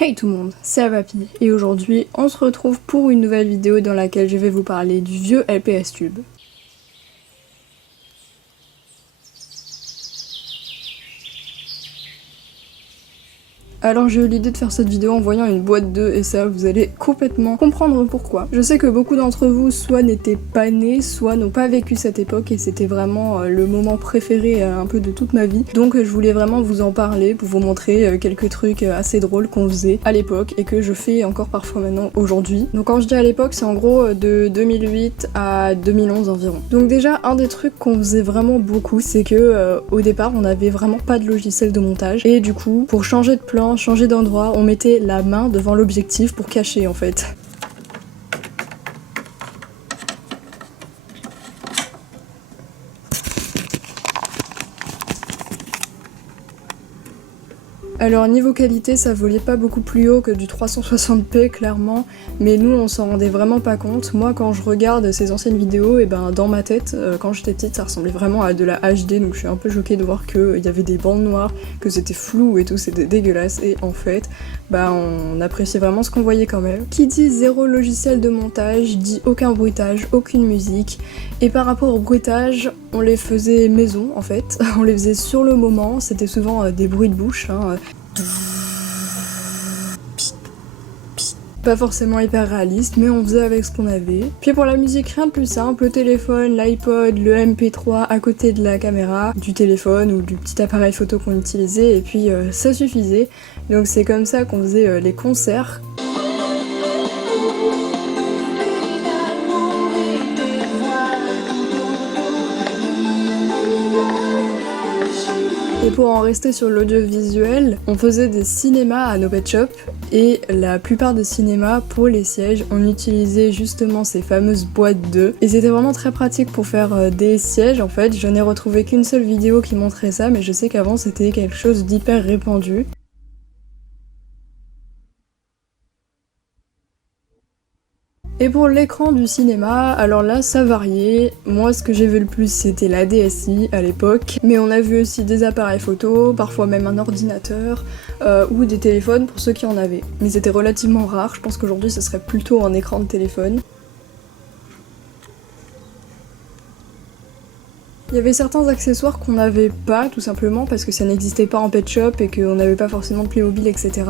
Hey tout le monde, c'est Avapi et aujourd'hui on se retrouve pour une nouvelle vidéo dans laquelle je vais vous parler du vieux LPS Tube. Alors j'ai eu l'idée de faire cette vidéo en voyant une boîte d'œufs et ça vous allez complètement comprendre pourquoi. Je sais que beaucoup d'entre vous soit n'étaient pas nés, soit n'ont pas vécu cette époque et c'était vraiment le moment préféré un peu de toute ma vie. Donc je voulais vraiment vous en parler pour vous montrer quelques trucs assez drôles qu'on faisait à l'époque et que je fais encore parfois maintenant aujourd'hui. Donc quand je dis à l'époque c'est en gros de 2008 à 2011 environ. Donc déjà un des trucs qu'on faisait vraiment beaucoup c'est que au départ on n'avait vraiment pas de logiciel de montage et du coup pour changer de plan, changer d'endroit, on mettait la main devant l'objectif pour cacher en fait. Alors niveau qualité ça volait pas beaucoup plus haut que du 360p clairement, mais nous on s'en rendait vraiment pas compte. Moi quand je regarde ces anciennes vidéos, et ben dans ma tête, quand j'étais petite ça ressemblait vraiment à de la HD, donc je suis un peu choquée de voir qu'il y avait des bandes noires, que c'était flou et tout, c'était dégueulasse, et en fait, bah on appréciait vraiment ce qu'on voyait quand même. Qui dit zéro logiciel de montage, dit aucun bruitage, aucune musique, et par rapport au bruitage, on les faisait maison en fait, on les faisait sur le moment, c'était souvent des bruits de bouche, hein. Pas forcément hyper réaliste, mais on faisait avec ce qu'on avait. Puis pour la musique, rien de plus simple, le téléphone, l'iPod, le MP3 à côté de la caméra, du téléphone ou du petit appareil photo qu'on utilisait, et puis ça suffisait. Donc c'est comme ça qu'on faisait les concerts. Et pour en rester sur l'audiovisuel, on faisait des cinémas à nos pet shops et la plupart des cinémas, pour les sièges, on utilisait justement ces fameuses boîtes d'œufs. Et c'était vraiment très pratique pour faire des sièges en fait. Je n'ai retrouvé qu'une seule vidéo qui montrait ça, mais je sais qu'avant c'était quelque chose d'hyper répandu. Et pour l'écran du cinéma, alors là ça variait. Moi ce que j'ai vu le plus c'était la DSi à l'époque, mais on a vu aussi des appareils photo, parfois même un ordinateur ou des téléphones pour ceux qui en avaient. Mais c'était relativement rare, je pense qu'aujourd'hui ce serait plutôt un écran de téléphone. Il y avait certains accessoires qu'on n'avait pas tout simplement parce que ça n'existait pas en pet shop et qu'on n'avait pas forcément de Playmobil, etc.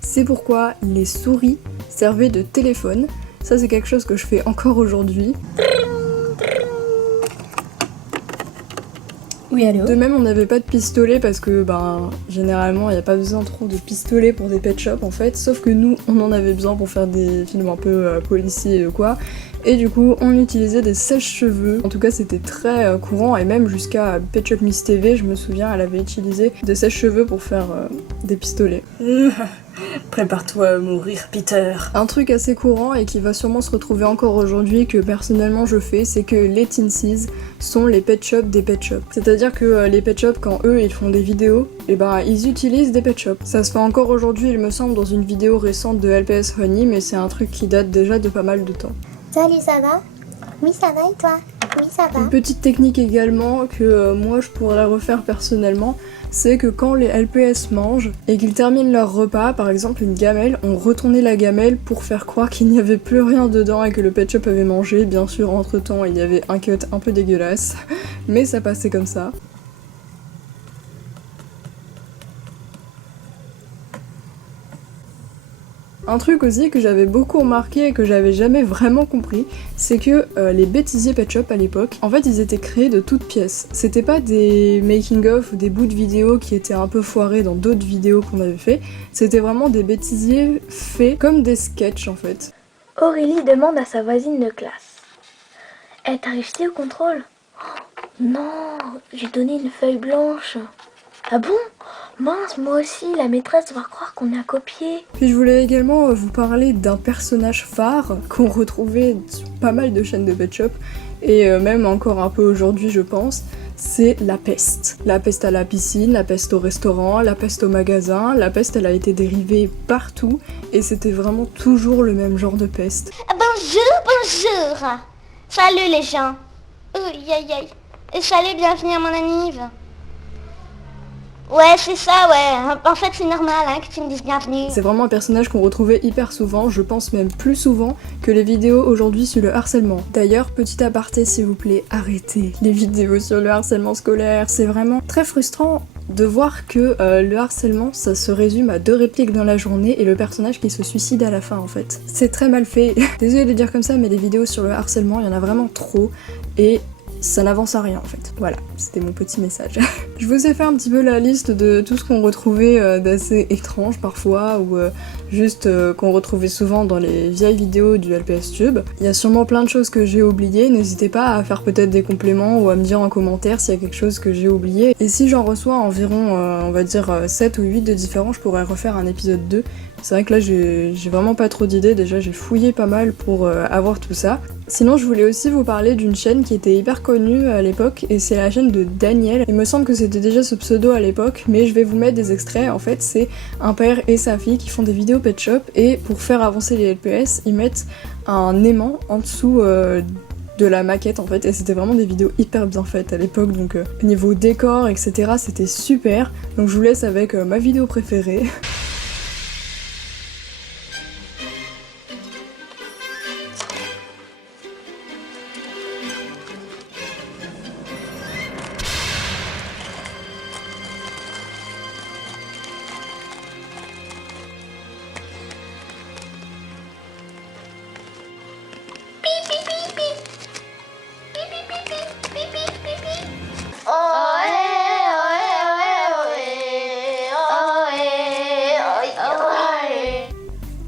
C'est pourquoi les souris servaient de téléphone. Ça c'est quelque chose que je fais encore aujourd'hui. Oui, allô. De même on n'avait pas de pistolet parce que généralement il n'y a pas besoin trop de pistolet pour des pet shops en fait, sauf que nous on en avait besoin pour faire des films un peu policiers ou quoi. Et du coup on utilisait des sèche-cheveux, en tout cas c'était très courant et même jusqu'à Pet Shop Miss TV je me souviens elle avait utilisé des sèche-cheveux pour faire des pistolets. Prépare-toi à mourir, Peter. Un truc assez courant et qui va sûrement se retrouver encore aujourd'hui que personnellement je fais, c'est que les Teensies sont les pet shops des pet shops. C'est-à-dire que les pet shops quand eux ils font des vidéos, et ils utilisent des pet shops. Ça se fait encore aujourd'hui il me semble dans une vidéo récente de LPS Honey, mais c'est un truc qui date déjà de pas mal de temps. Salut, ça va? Oui, ça va et toi? Oui, ça va. Une petite technique également que moi je pourrais refaire personnellement, c'est que quand les LPS mangent et qu'ils terminent leur repas, par exemple une gamelle, on retournait la gamelle pour faire croire qu'il n'y avait plus rien dedans et que le pet shop avait mangé. Bien sûr, entre temps, il y avait un cut un peu dégueulasse, mais ça passait comme ça. Un truc aussi que j'avais beaucoup remarqué et que j'avais jamais vraiment compris, c'est que les bêtisiers pet shop à l'époque, en fait ils étaient créés de toutes pièces. C'était pas des making-of ou des bouts de vidéos qui étaient un peu foirés dans d'autres vidéos qu'on avait fait, c'était vraiment des bêtisiers faits comme des sketchs en fait. Aurélie demande à sa voisine de classe. T'arrives-tu au contrôle? Oh, non, j'ai donné une feuille blanche. Ah bon? Mince, moi aussi, la maîtresse va croire qu'on a copié. Puis je voulais également vous parler d'un personnage phare qu'on retrouvait sur pas mal de chaînes de pet shop, et même encore un peu aujourd'hui je pense, c'est la peste. La peste à la piscine, la peste au restaurant, la peste au magasin, la peste elle a été dérivée partout, et c'était vraiment toujours le même genre de peste. Bonjour. Salut les gens. Aïe aïe aïe. Et salut, bienvenue à mon anniv. Ouais, c'est ça, ouais. En fait, c'est normal hein, que tu me dises bienvenue. C'est vraiment un personnage qu'on retrouvait hyper souvent, je pense même plus souvent que les vidéos aujourd'hui sur le harcèlement. D'ailleurs, petit aparté s'il vous plaît, arrêtez les vidéos sur le harcèlement scolaire, c'est vraiment très frustrant de voir que le harcèlement ça se résume à 2 répliques dans la journée et le personnage qui se suicide à la fin en fait. C'est très mal fait, désolée de le dire comme ça mais les vidéos sur le harcèlement il y en a vraiment trop et ça n'avance à rien en fait. Voilà, c'était mon petit message. Je vous ai fait un petit peu la liste de tout ce qu'on retrouvait d'assez étrange parfois ou juste qu'on retrouvait souvent dans les vieilles vidéos du LPS Tube. Il y a sûrement plein de choses que j'ai oubliées, n'hésitez pas à faire peut-être des compléments ou à me dire en commentaire s'il y a quelque chose que j'ai oublié. Et si j'en reçois environ on va dire 7 ou 8 de différents, je pourrais refaire un épisode 2. C'est vrai que là j'ai vraiment pas trop d'idées, déjà j'ai fouillé pas mal pour avoir tout ça. Sinon je voulais aussi vous parler d'une chaîne qui était hyper connue à l'époque et c'est la chaîne de Daniel. Il me semble que c'était déjà ce pseudo à l'époque mais je vais vous mettre des extraits. En fait c'est un père et sa fille qui font des vidéos pet shop et pour faire avancer les LPS ils mettent un aimant en dessous de la maquette en fait et c'était vraiment des vidéos hyper bien faites à l'époque donc au niveau décor etc c'était super. Donc je vous laisse avec ma vidéo préférée.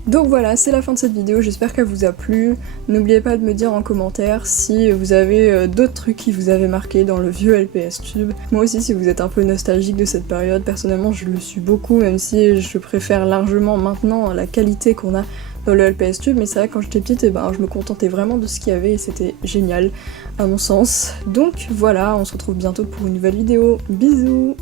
Donc voilà, c'est la fin de cette vidéo, j'espère qu'elle vous a plu. N'oubliez pas de me dire en commentaire si vous avez d'autres trucs qui vous avaient marqué dans le vieux LPS Tube. Moi aussi si vous êtes un peu nostalgique de cette période, personnellement je le suis beaucoup, même si je préfère largement maintenant la qualité qu'on a dans le LPS Tube, mais c'est vrai que quand j'étais petite, je me contentais vraiment de ce qu'il y avait et c'était génial à mon sens. Donc voilà, on se retrouve bientôt pour une nouvelle vidéo. Bisous!